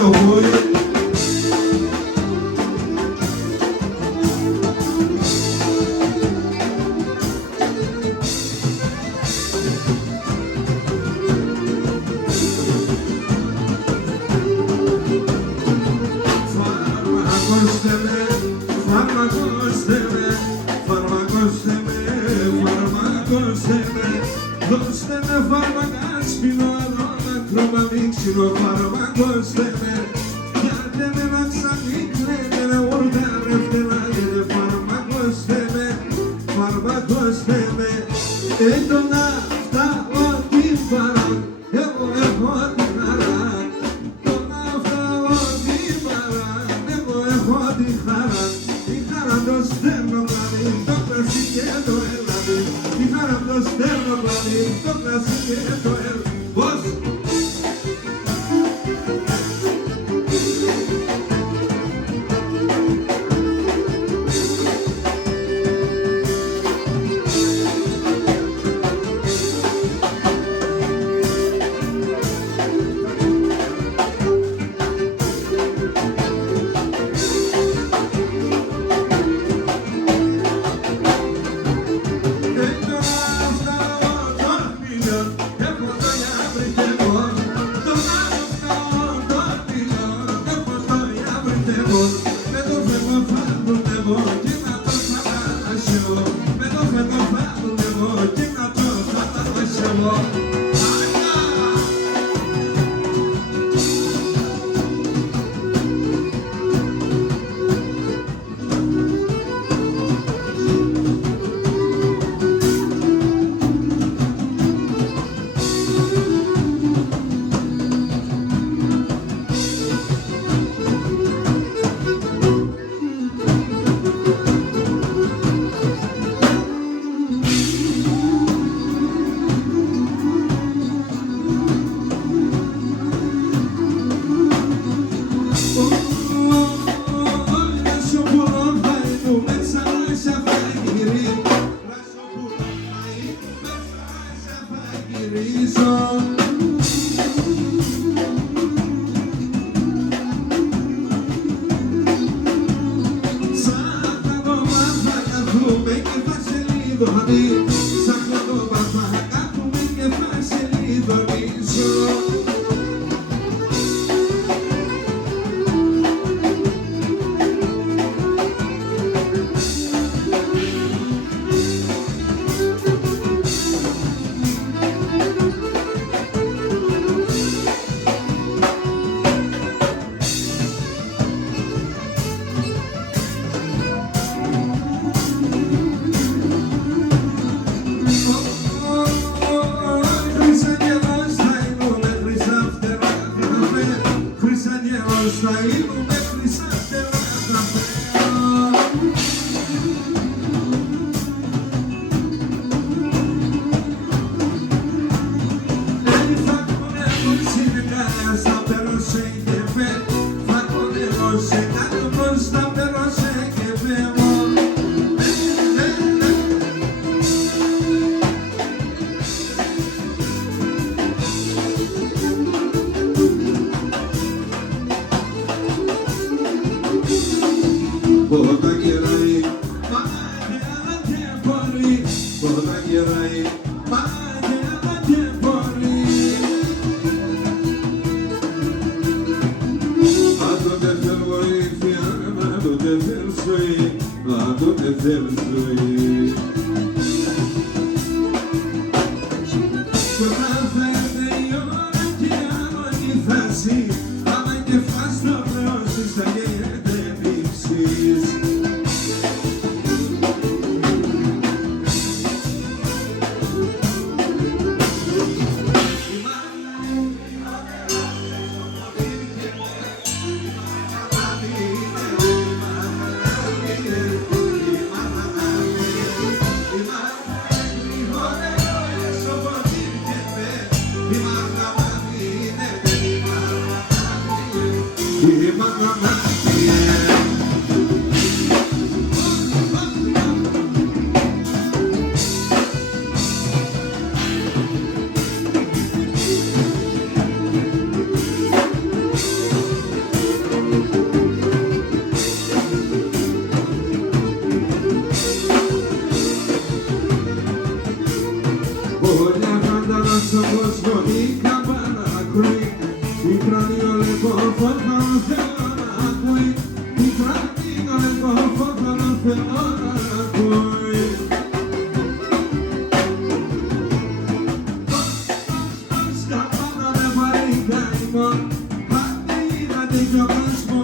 το χούι. Δώστε με φάρμακα, σπινώ αρώμα, χρώμα μίξινο, φάρμακοστε με. Πιάτε με να ξανοίκνετε, να ουρδάρευτε να λέτε, φάρμακοστε με, φάρμακοστε με. Έντονα αυτά ό,τι παρά, εγώ έχω τη χαρά. Έντονα αυτά ό,τι παρά, εγώ έχω τη χαρά. Η χαρά το στέλνω πλανή, το κρασί και το έλαβη. Η χαρά το στέλνω πλανή, το κρασί και το έλαβη. Πώς! yok aşk